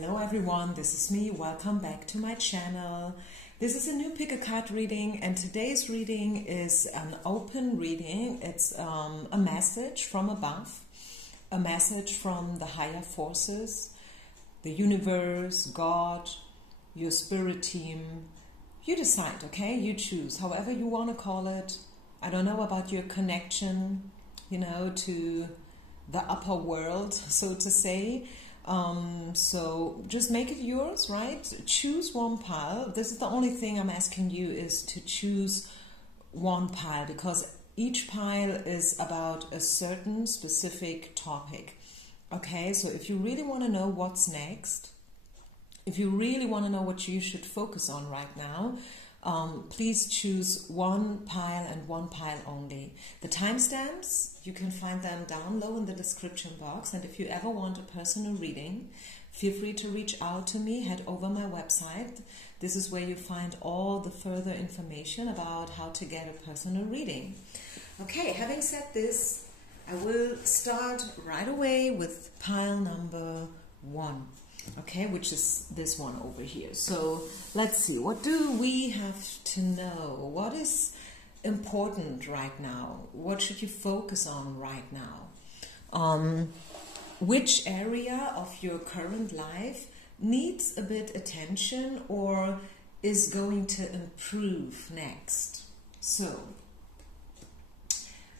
Hello everyone, this is me. Welcome back to my channel. This is a new pick a card reading, and today's reading is an open reading. It's a message from above, a message from the higher forces, the universe, God, your spirit team. You decide, okay? You choose, however you want to call it. I don't know about your connection, to the upper world, so to say. So just make it yours, right? Choose one pile. This is the only thing I'm asking you, is to choose one pile, because each pile is about a certain specific topic. Okay, so if you really want to know what's next, if you really want to know what you should focus on right now, please choose one pile and one pile only. The timestamps, you can find them down low in the description box. And if you ever want a personal reading, feel free to reach out to me. Head over my website. This is where you find all the further information about how to get a personal reading. Okay, having said this, I will start right away with pile number 1. Okay, which is this one over here. So let's see, what do we have to know? What is important right now? What should you focus on right now? Which area of your current life needs a bit attention or is going to improve next? So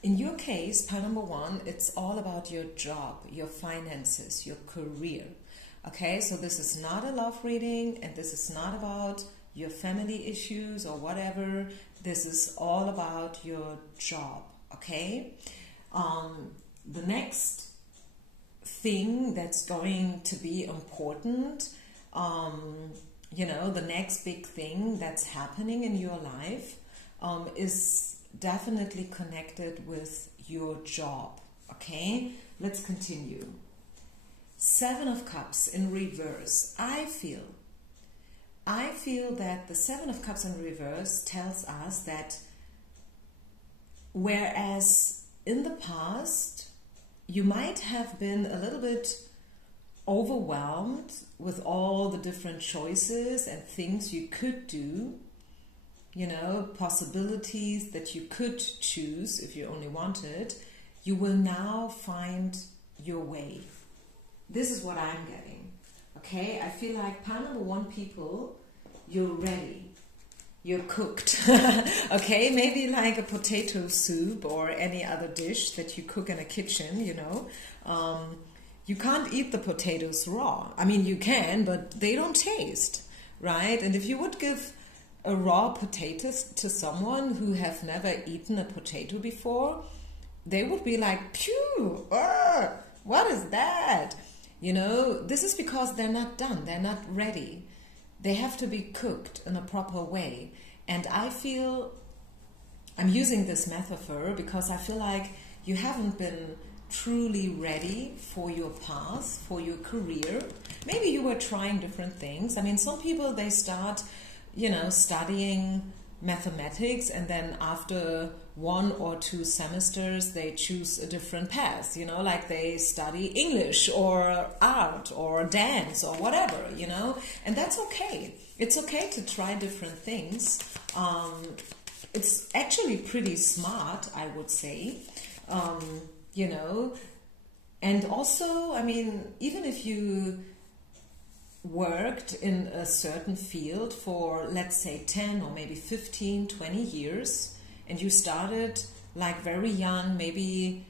in your case, pile number 1, it's all about your job, your finances, your career. Okay, so this is not a love reading, and this is not about your family issues or whatever. This is all about your job, okay? The next thing that's going to be important, the next big thing that's happening in your life is definitely connected with your job, okay? Let's continue. 7 of Cups in reverse. I feel that the 7 of Cups in reverse tells us that whereas in the past you might have been a little bit overwhelmed with all the different choices and things you could do, possibilities that you could choose if you only wanted, you will now find your way. This is what I'm getting, okay? I feel like pile number 1 people, you're ready. You're cooked, okay? Maybe like a potato soup or any other dish that you cook in a kitchen, You can't eat the potatoes raw. I mean, you can, but they don't taste, right? And if you would give a raw potato to someone who have never eaten a potato before, they would be like, "Phew, what is that?" This is because they're not done. They're not ready. They have to be cooked in a proper way. And I feel, I'm using this metaphor because I feel like you haven't been truly ready for your path, for your career. Maybe you were trying different things. I mean, some people, they start, studying mathematics, and then after 1 or 2 semesters they choose a different path, like they study English or art or dance or whatever, and that's okay. It's okay to try different things. It's actually pretty smart, I would say, and also, I mean, even if you worked in a certain field for, let's say, 10 or maybe 15, 20 years, and you started like very young, maybe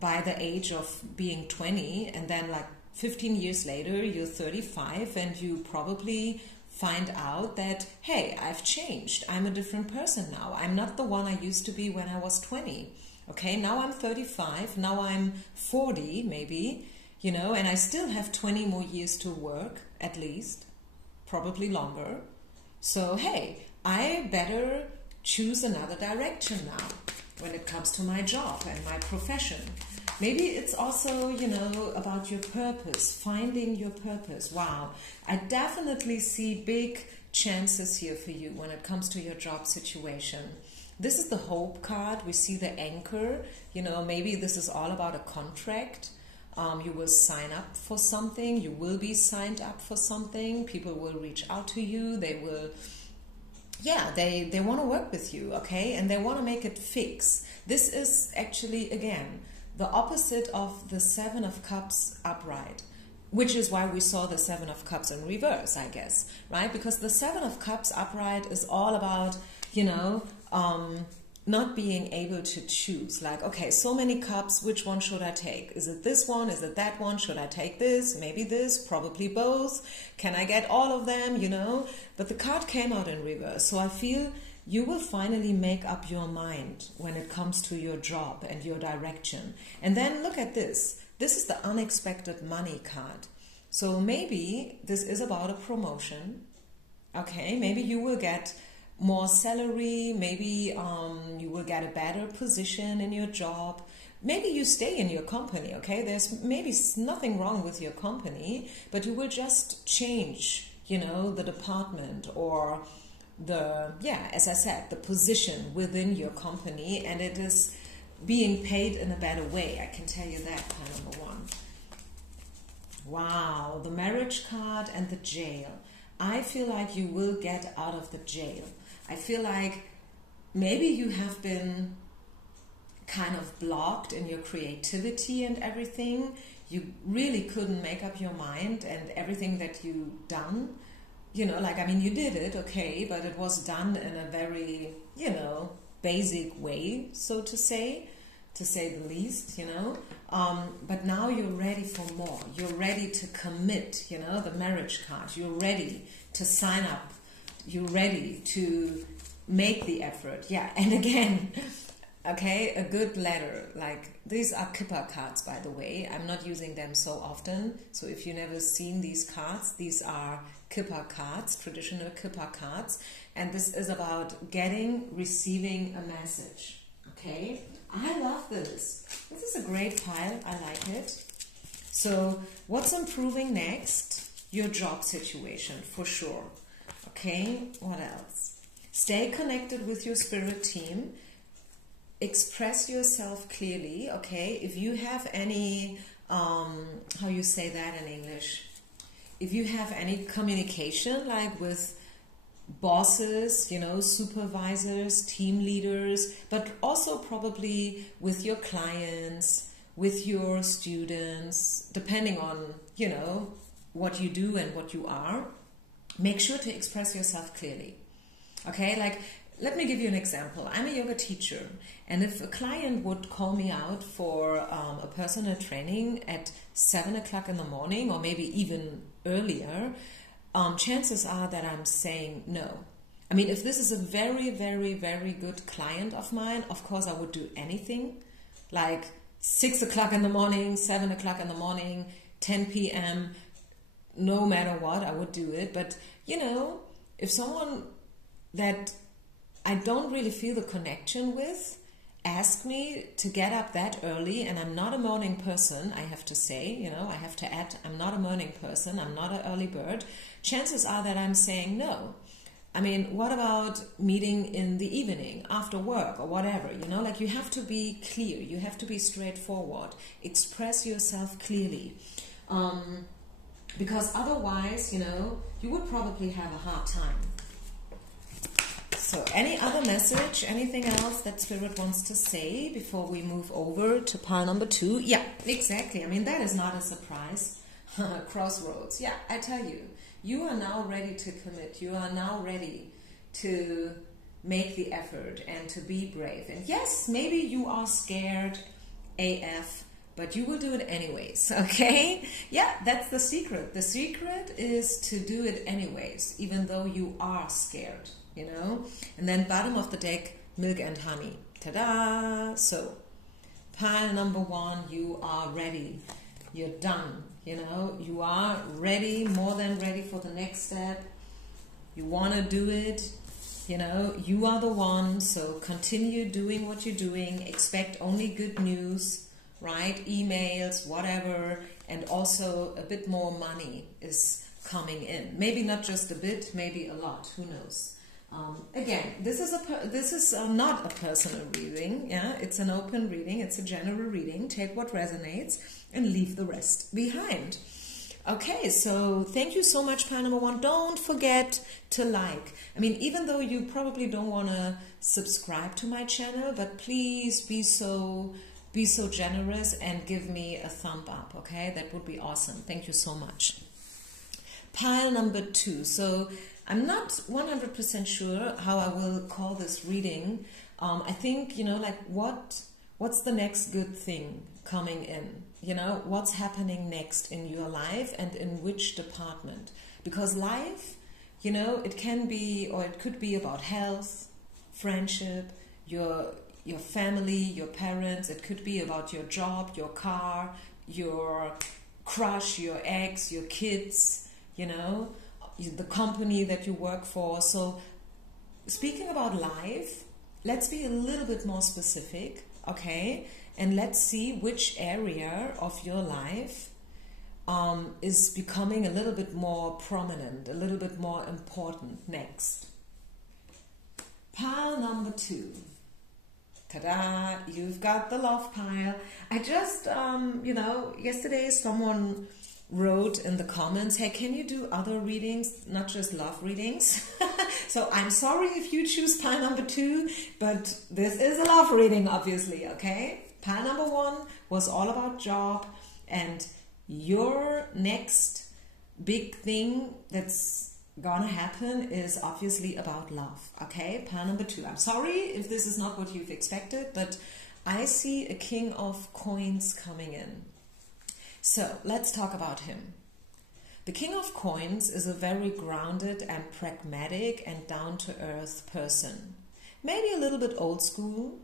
by the age of being 20, and then like 15 years later you're 35, and you probably find out that, hey, I've changed. I'm a different person now. I'm not the one I used to be when I was 20. Okay, now I'm 35, now I'm 40 maybe, and I still have 20 more years to work, at least, probably longer. So, hey, I better choose another direction now when it comes to my job and my profession. Maybe it's also, about your purpose, finding your purpose. Wow, I definitely see big chances here for you when it comes to your job situation. This is the hope card. We see the anchor. Maybe this is all about a contract. You will sign up for something. You will be signed up for something. People will reach out to you. They will, yeah, they want to work with you, okay? And they want to make it fix. This is actually, again, the opposite of the Seven of Cups upright, which is why we saw the Seven of Cups in reverse, I guess, right? Because the Seven of Cups upright is all about, you know, not being able to choose. Like, okay, so many cups, which one should I take? Is it this one? Is it that one? Should I take this? Maybe this? Probably both. Can I get all of them? You know? But the card came out in reverse. So I feel you will finally make up your mind when it comes to your job and your direction. And then look at this. This is the unexpected money card. So maybe this is about a promotion. Okay, maybe you will get more salary, maybe you will get a better position in your job. Maybe you stay in your company, okay? There's maybe nothing wrong with your company, but you will just change, you know, the department or the, yeah, as I said, the position within your company, and it is being paid in a better way. I can tell you that, pile number one. Wow, the marriage card and the jail. I feel like you will get out of the jail. I feel like maybe you have been kind of blocked in your creativity and everything. You really couldn't make up your mind, and everything that you done, you know, like, I mean, you did it, okay, but it was done in a very, you know, basic way, so to say the least, you know. But now you're ready for more. You're ready to commit, you know, the marriage card. You're ready to sign up. You're ready to make the effort. Yeah, and again, okay, a good letter. Like, these are Kipper cards, by the way. I'm not using them so often. So if you've never seen these cards, these are Kipper cards, traditional Kipper cards. And this is about receiving a message. Okay, I love this. This is a great pile. I like it. So what's improving next? Your job situation, for sure. Okay, what else? Stay connected with your spirit team. Express yourself clearly, okay? If you have any, how you say that in English? If you have any communication, like with bosses, you know, supervisors, team leaders, but also probably with your clients, with your students, depending on, you know, what you do and what you are, make sure to express yourself clearly. Okay, like, let me give you an example. I'm a yoga teacher, and if a client would call me out for a personal training at 7 o'clock in the morning, or maybe even earlier, chances are that I'm saying no. I mean, if this is a very, very, very good client of mine, of course I would do anything. Like 6 o'clock in the morning, 7 o'clock in the morning, 10 p.m., no matter what, I would do it. But, you know, if someone that I don't really feel the connection with ask me to get up that early, and I'm not a morning person, I have to say, you know, I have to add, I'm not a morning person, I'm not an early bird, chances are that I'm saying no. I mean, what about meeting in the evening, after work or whatever, you know, like, you have to be clear, you have to be straightforward, express yourself clearly. Because otherwise, you know, you would probably have a hard time. So any other message, anything else that Spirit wants to say before we move over to pile number 2? Yeah, exactly. I mean, that is not a surprise. Crossroads. Yeah, I tell you, you are now ready to commit. You are now ready to make the effort and to be brave. And yes, maybe you are scared AF, but you will do it anyways, okay? Yeah, that's the secret. The secret is to do it anyways, even though you are scared, you know? And then bottom of the deck, milk and honey. Ta-da! So, pile number 1, you are ready. You're done, you know? You are ready, more than ready for the next step. You want to do it, you know? You are the one, so continue doing what you're doing. Expect only good news. Right, emails, whatever, and also a bit more money is coming in. Maybe not just a bit, maybe a lot, who knows. Again, this is not a personal reading. Yeah, it's an open reading. It's a general reading. Take what resonates and leave the rest behind. Okay, so thank you so much, pile number 1. Don't forget to like. I mean, even though you probably don't want to subscribe to my channel, but please be so generous and give me a thumb up. Okay, that would be awesome. Thank you so much. Pile number 2. So I'm not 100% sure how I will call this reading. I think, like what's the next good thing coming in? What's happening next in your life and in which department? Because life, it can be, or it could be about health, friendship, your family, your parents. It could be about your job, your car, your crush, your ex, your kids, the company that you work for. So speaking about life, let's be a little bit more specific, okay? And let's see which area of your life is becoming a little bit more prominent, a little bit more important next. Pile number 2. Ta-da! You've got the love pile. I just, yesterday someone wrote in the comments, hey, can you do other readings, not just love readings? So I'm sorry if you choose pile number 2, but this is a love reading, obviously, okay? Pile number 1 was all about job, and your next big thing that's gonna happen is obviously about love, okay? Pile number 2. I'm sorry if this is not what you've expected, but I see a king of coins coming in. So let's talk about him. The King of Coins is a very grounded and pragmatic and down-to-earth person. Maybe a little bit old school,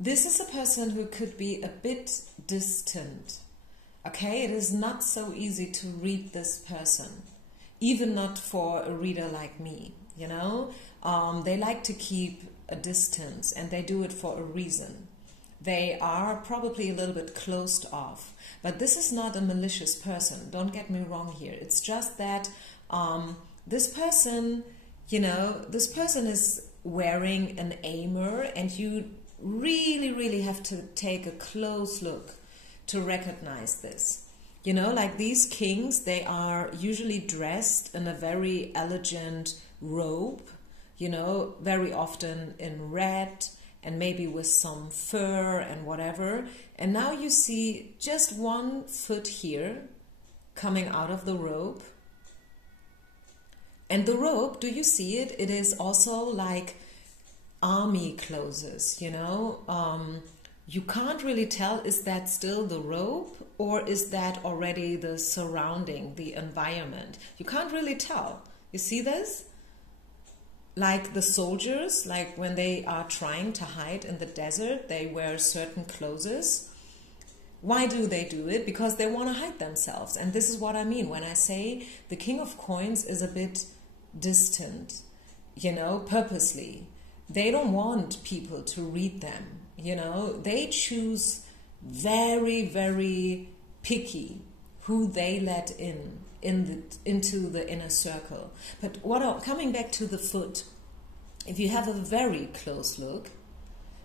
This is a person who could be a bit distant. Okay, it is not so easy to read this person, even not for a reader like me, They like to keep a distance, and they do it for a reason. They are probably a little bit closed off. But this is not a malicious person. Don't get me wrong here. It's just that this person, this person is wearing an armor, and you really, really have to take a close look to recognize this. Like these kings, they are usually dressed in a very elegant robe, very often in red, and maybe with some fur and whatever. And now you see just one foot here coming out of the robe. And the robe, do you see it? It is also like army clothes, You can't really tell, is that still the robe or is that already the surrounding, the environment? You can't really tell. You see this? Like the soldiers, like when they are trying to hide in the desert, they wear certain clothes. Why do they do it? Because they want to hide themselves. And this is what I mean when I say the King of Coins is a bit distant, purposely. They don't want people to read them, They choose very, very picky who they let into the inner circle. But coming back to the foot, if you have a very close look,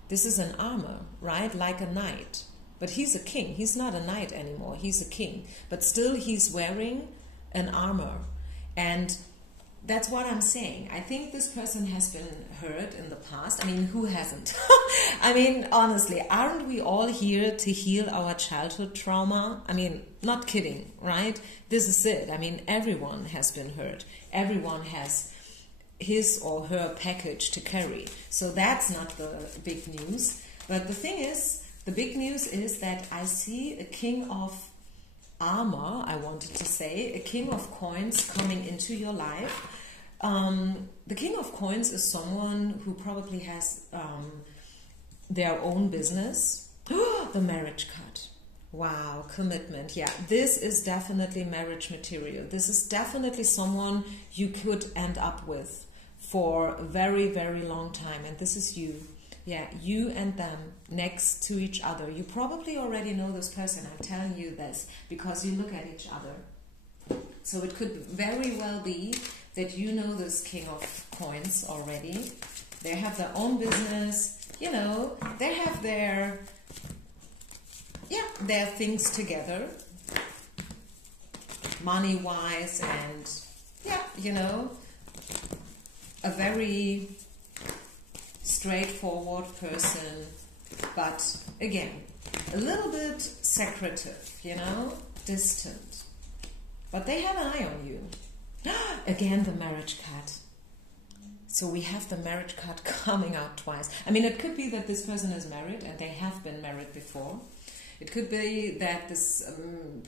this is an armor, right? Like a knight. But he's a king. He's not a knight anymore. He's a king. But still he's wearing an armor. And that's what I'm saying. I think this person has been hurt in the past. I mean, who hasn't? I mean, honestly, aren't we all here to heal our childhood trauma? I mean, not kidding, right? This is it. I mean, everyone has been hurt. Everyone has his or her package to carry. So that's not the big news. But the thing is, the big news is that I see a king of armor, I wanted to say, a king of coins coming into your life. The king of coins is someone who probably has their own business. The marriage card. Wow, commitment. Yeah, this is definitely marriage material. This is definitely someone you could end up with for a very, very long time. And this is you. Yeah, you and them next to each other. You probably already know this person. I'm telling you this because you look at each other. So it could very well be that you know this King of Coins already. They have their own business, you know, they have their things together, money-wise, and you know, a very straightforward person, but again, a little bit secretive, you know, distant. But they have an eye on you. Again, the marriage card. So we have the marriage card coming out twice. I mean, it could be that this person is married and they have been married before. It could be that this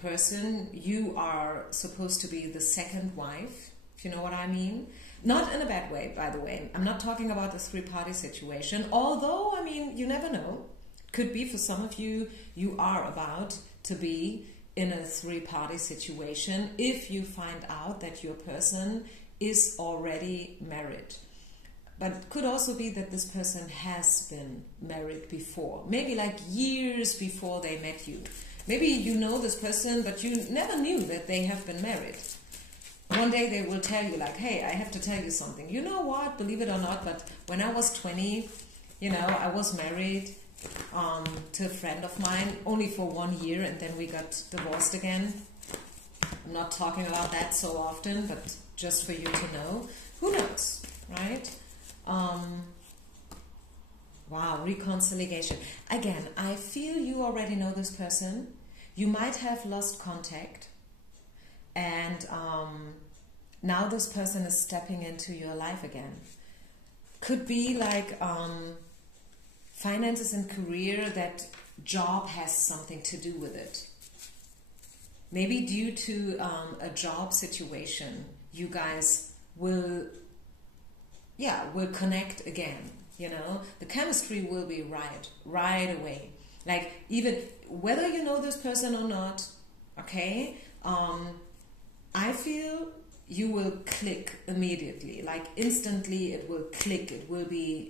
person, you are supposed to be the second wife, if you know what I mean. Not in a bad way, by the way. I'm not talking about a three-party situation, although, I mean, you never know. Could be for some of you, you are about to be in a three-party situation if you find out that your person is already married. But it could also be that this person has been married before, maybe like years before they met you. Maybe you know this person, but you never knew that they have been married. One day they will tell you like, hey, I have to tell you something. You know what, believe it or not, but when I was 20, you know, I was married to a friend of mine only for 1 year, and then we got divorced again. I'm not talking about that so often, but just for you to know. Who knows, right? Wow, reconciliation. Again, I feel you already know this person. You might have lost contact, and now this person is stepping into your life again. Could be like finances and career, that job has something to do with it. Maybe due to a job situation, you guys will connect again, you know. The chemistry will be right away. Like, even whether you know this person or not, okay, I feel you will click immediately, like instantly it will click, it will be,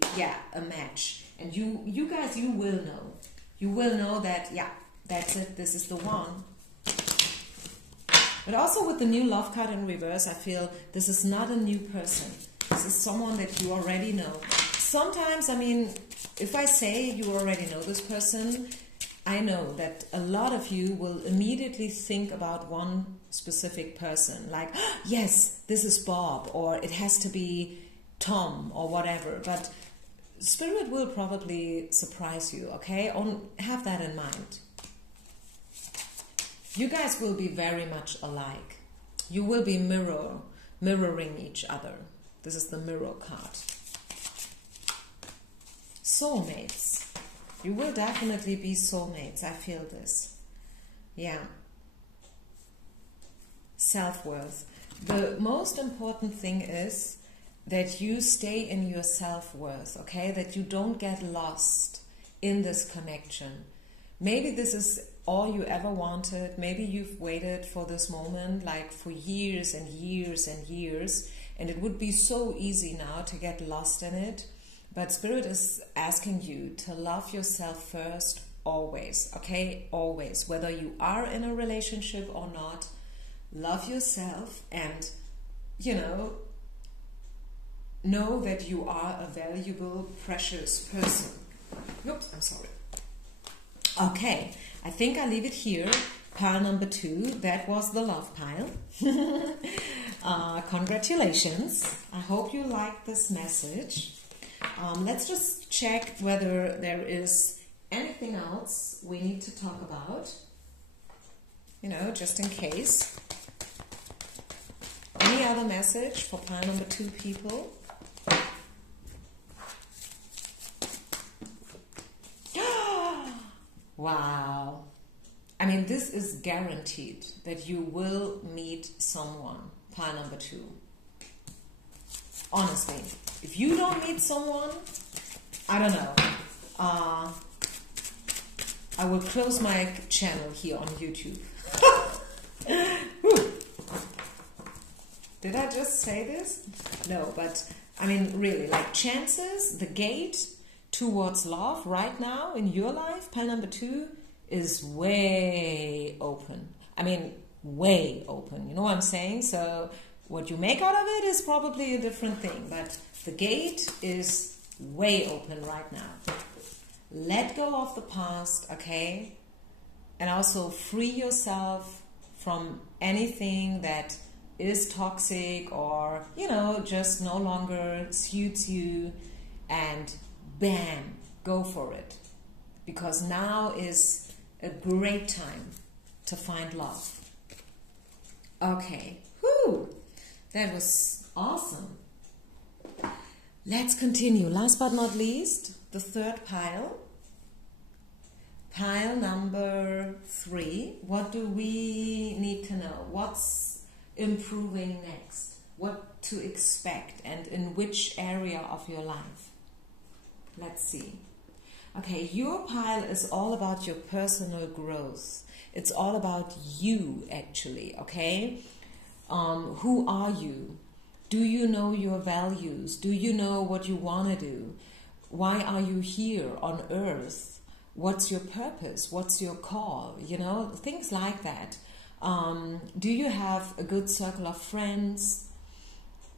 a match. And you guys, you will know that, that's it, this is the one. But also with the new love card in reverse, I feel this is not a new person. This is someone that you already know. Sometimes, I mean, if I say you already know this person, I know that a lot of you will immediately think about one specific person. Like, oh, yes, this is Bob, or it has to be Tom, or whatever. But Spirit will probably surprise you, okay? Have that in mind. You guys will be very much alike. You will be mirroring each other. This is the mirror card. Soulmates. You will definitely be soulmates. I feel this. Yeah. Self-worth. The most important thing is that you stay in your self-worth, okay? That you don't get lost in this connection. Maybe this is all you ever wanted. Maybe you've waited for this moment like for years and years and years, and it would be so easy now to get lost in it. But Spirit is asking you to love yourself first, always, okay? Always. Whether you are in a relationship or not, love yourself and, you know that you are a valuable, precious person. Oops, I'm sorry. Okay, I think I'll leave it here. Pile number 2, that was the love pile. Congratulations. I hope you liked this message. Let's just check whether there is anything else we need to talk about. You know, just in case. Any other message for pile number 2 people? Wow. I mean, this is guaranteed that you will meet someone. Pile number 2. Honestly, if you don't meet someone, I don't know. I will close my channel here on YouTube. Did I just say this? No, but I mean, really, like chances, the gate towards love right now in your life, pile number 2, is way open. I mean, way open. You know what I'm saying? So what you make out of it is probably a different thing, but the gate is way open right now. Let go of the past, okay? And also free yourself from anything that is toxic or, you know, just no longer suits you, and bam, go for it. Because now is a great time to find love. Okay, whew, that was awesome. Let's continue. Last but not least, the third pile. Pile number 3. What do we need to know? What's improving next? What to expect, and in which area of your life? Let's see. Okay, your pile is all about your personal growth. It's all about you, actually, okay? Who are you? Do you know your values? Do you know what you want to do? Why are you here on earth? What's your purpose? What's your call? You know, things like that. Do you have a good circle of friends?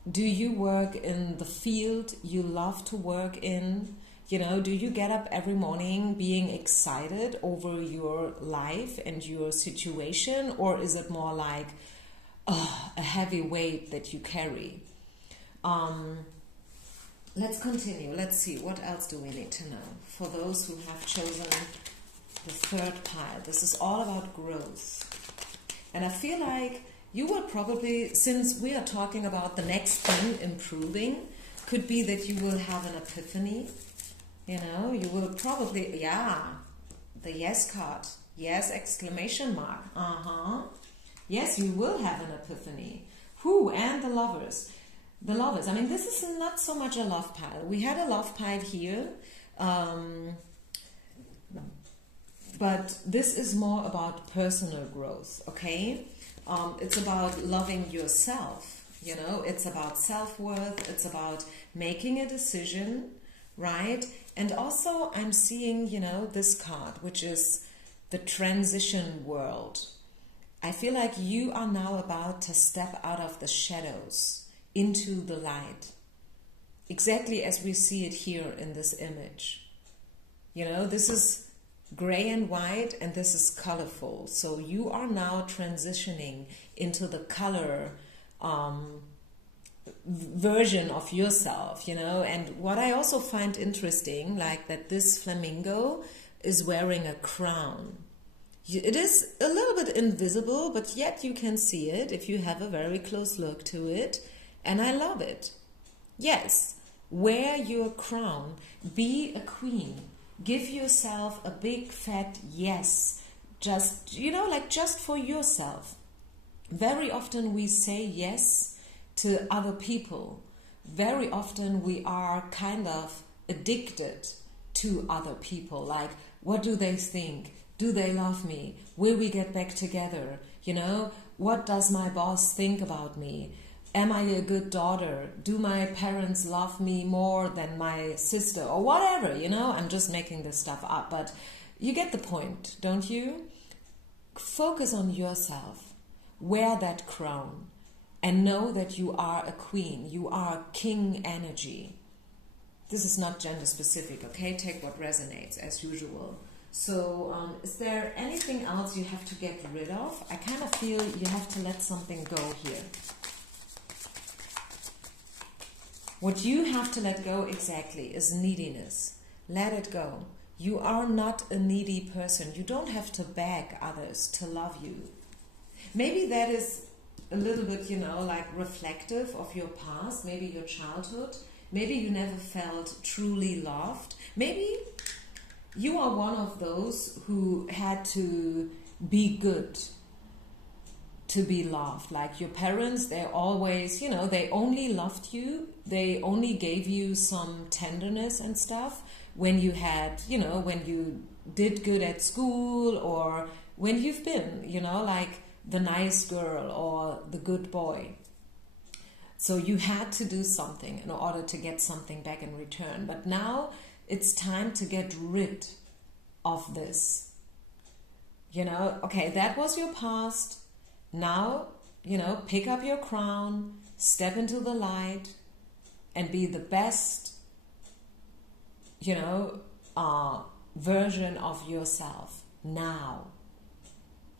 Do you work in the field you love to work in? You know, do you get up every morning being excited over your life and your situation? Or is it more like a heavy weight that you carry? Let's continue. Let's see, what else do we need to know? For those who have chosen the third pile, this is all about growth. And I feel like you will probably, since we are talking about the next thing, improving, could be that you will have an epiphany. You know, you will probably, yeah, the yes card. Yes, exclamation mark. Yes, you will have an epiphany. Who? And the lovers. The lovers. I mean, this is not so much a love pile. We had a love pile here. But this is more about personal growth, okay? It's about loving yourself, you know? It's about self-worth. It's about making a decision, right? And also I'm seeing, you know, this card, which is the transition world. I feel like you are now about to step out of the shadows into the light. Exactly as we see it here in this image. You know, this is gray and white and this is colorful. So you are now transitioning into the color version of yourself, you know. And what I also find interesting, like that this flamingo is wearing a crown. It is a little bit invisible, but yet you can see it if you have a very close look to it. And I love it. Yes, wear your crown. Be a queen. Give yourself a big fat yes. Just, you know, like just for yourself. Very often we say yes to other people. Very often we are kind of addicted to other people. Like, what do they think? Do they love me? Will we get back together? You know, what does my boss think about me? Am I a good daughter? Do my parents love me more than my sister? Or whatever, you know? I'm just making this stuff up, but you get the point, don't you? Focus on yourself. Wear that crown. And know that you are a queen. You are king energy. This is not gender specific, okay? Take what resonates, as usual. So, is there anything else you have to get rid of? I kind of feel you have to let something go here. What you have to let go exactly is neediness. Let it go. You are not a needy person. You don't have to beg others to love you. Maybe that is a little bit, you know, like reflective of your past, maybe your childhood. Maybe you never felt truly loved. Maybe you are one of those who had to be good to be loved. Like your parents, they always, you know, they only loved you. They only gave you some tenderness and stuff when you had, you know, when you did good at school or when you've been, you know, like the nice girl or the good boy. So you had to do something in order to get something back in return. But now it's time to get rid of this. You know, okay, that was your past. Now, you know, pick up your crown, step into the light, and be the best, you know, version of yourself now.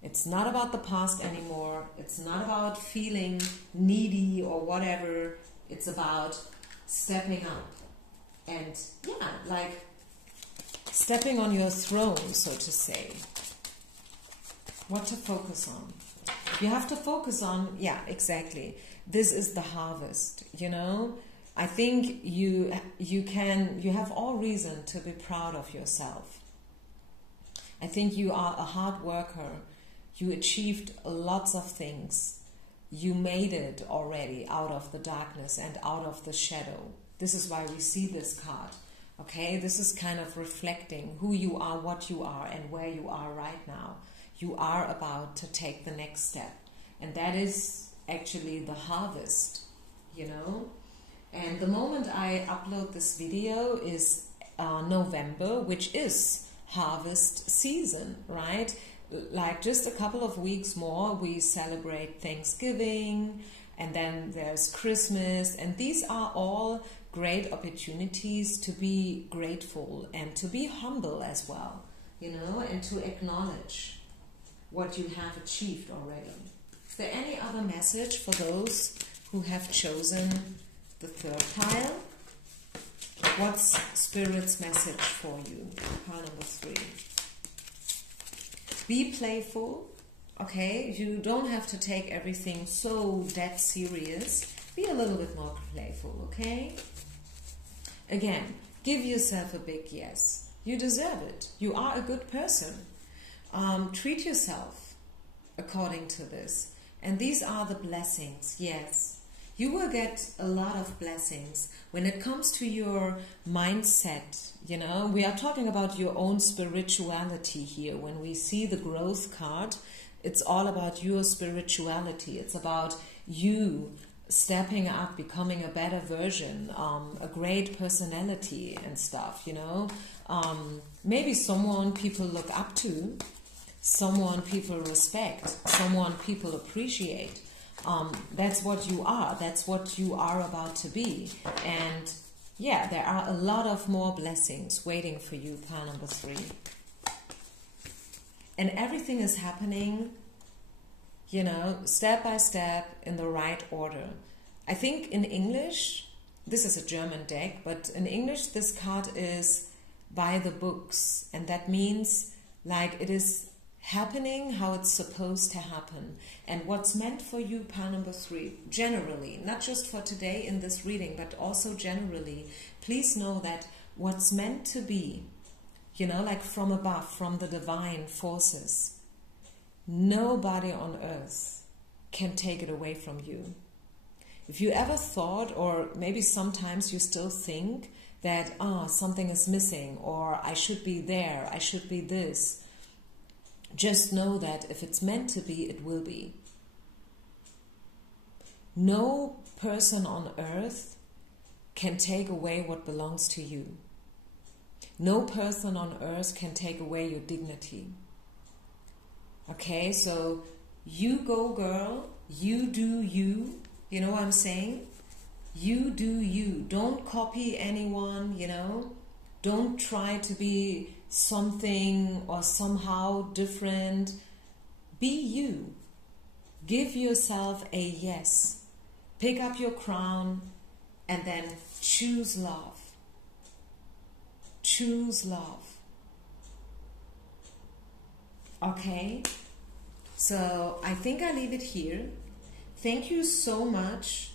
It's not about the past anymore. It's not about feeling needy or whatever. It's about stepping up and, yeah, like stepping on your throne, so to say. What to focus on? You have to focus on, yeah, exactly. This is the harvest, you know. I think you have all reason to be proud of yourself. I think you are a hard worker. You achieved lots of things. You made it already out of the darkness and out of the shadow. This is why we see this card. Okay, this is kind of reflecting who you are, what you are, and where you are right now. You are about to take the next step. And that is actually the harvest, you know. And the moment I upload this video is November, which is harvest season, right? Like just a couple of weeks more, we celebrate Thanksgiving, and then there's Christmas, and these are all great opportunities to be grateful and to be humble as well, you know, and to acknowledge what you have achieved already. Is there any other message for those who have chosen the third pile? What's Spirit's message for you? Pile number 3. Be playful, okay? You don't have to take everything so dead serious. Be a little bit more playful, okay? Again, give yourself a big yes. You deserve it. You are a good person. Treat yourself according to this. And these are the blessings, yes. You will get a lot of blessings when it comes to your mindset. You know, we are talking about your own spirituality here. When we see the growth card, it's all about your spirituality. It's about you stepping up, becoming a better version, a great personality and stuff, you know. Maybe someone people look up to, someone people respect, someone people appreciate. That's what you are. That's what you are about to be. And yeah, there are a lot of more blessings waiting for you, pile number 3. And everything is happening, you know, step by step in the right order. I think in English, this is a German deck, but in English this card is by the books. And that means like it is happening how it's supposed to happen. And what's meant for you, pile number 3, generally, not just for today in this reading, but also generally, please know that what's meant to be, you know, like from above, from the divine forces, nobody on earth can take it away from you. If you ever thought, or maybe sometimes you still think that, something is missing, or I should be there, I should be this, just know that if it's meant to be, it will be. No person on earth can take away what belongs to you. No person on earth can take away your dignity. Okay, so you go, girl. You do you. You know what I'm saying? You do you. Don't copy anyone, you know. Don't try to be something or somehow different. Be you. Give yourself a yes. Pick up your crown and then choose love. Choose love. Okay? So I think I leave it here. Thank you so much.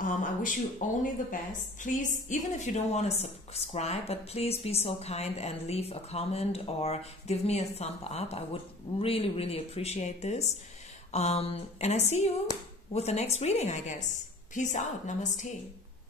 I wish you only the best. Please, even if you don't want to subscribe, but please be so kind and leave a comment or give me a thumb up. I would really, really appreciate this. And I see you with the next reading, I guess. Peace out. Namaste.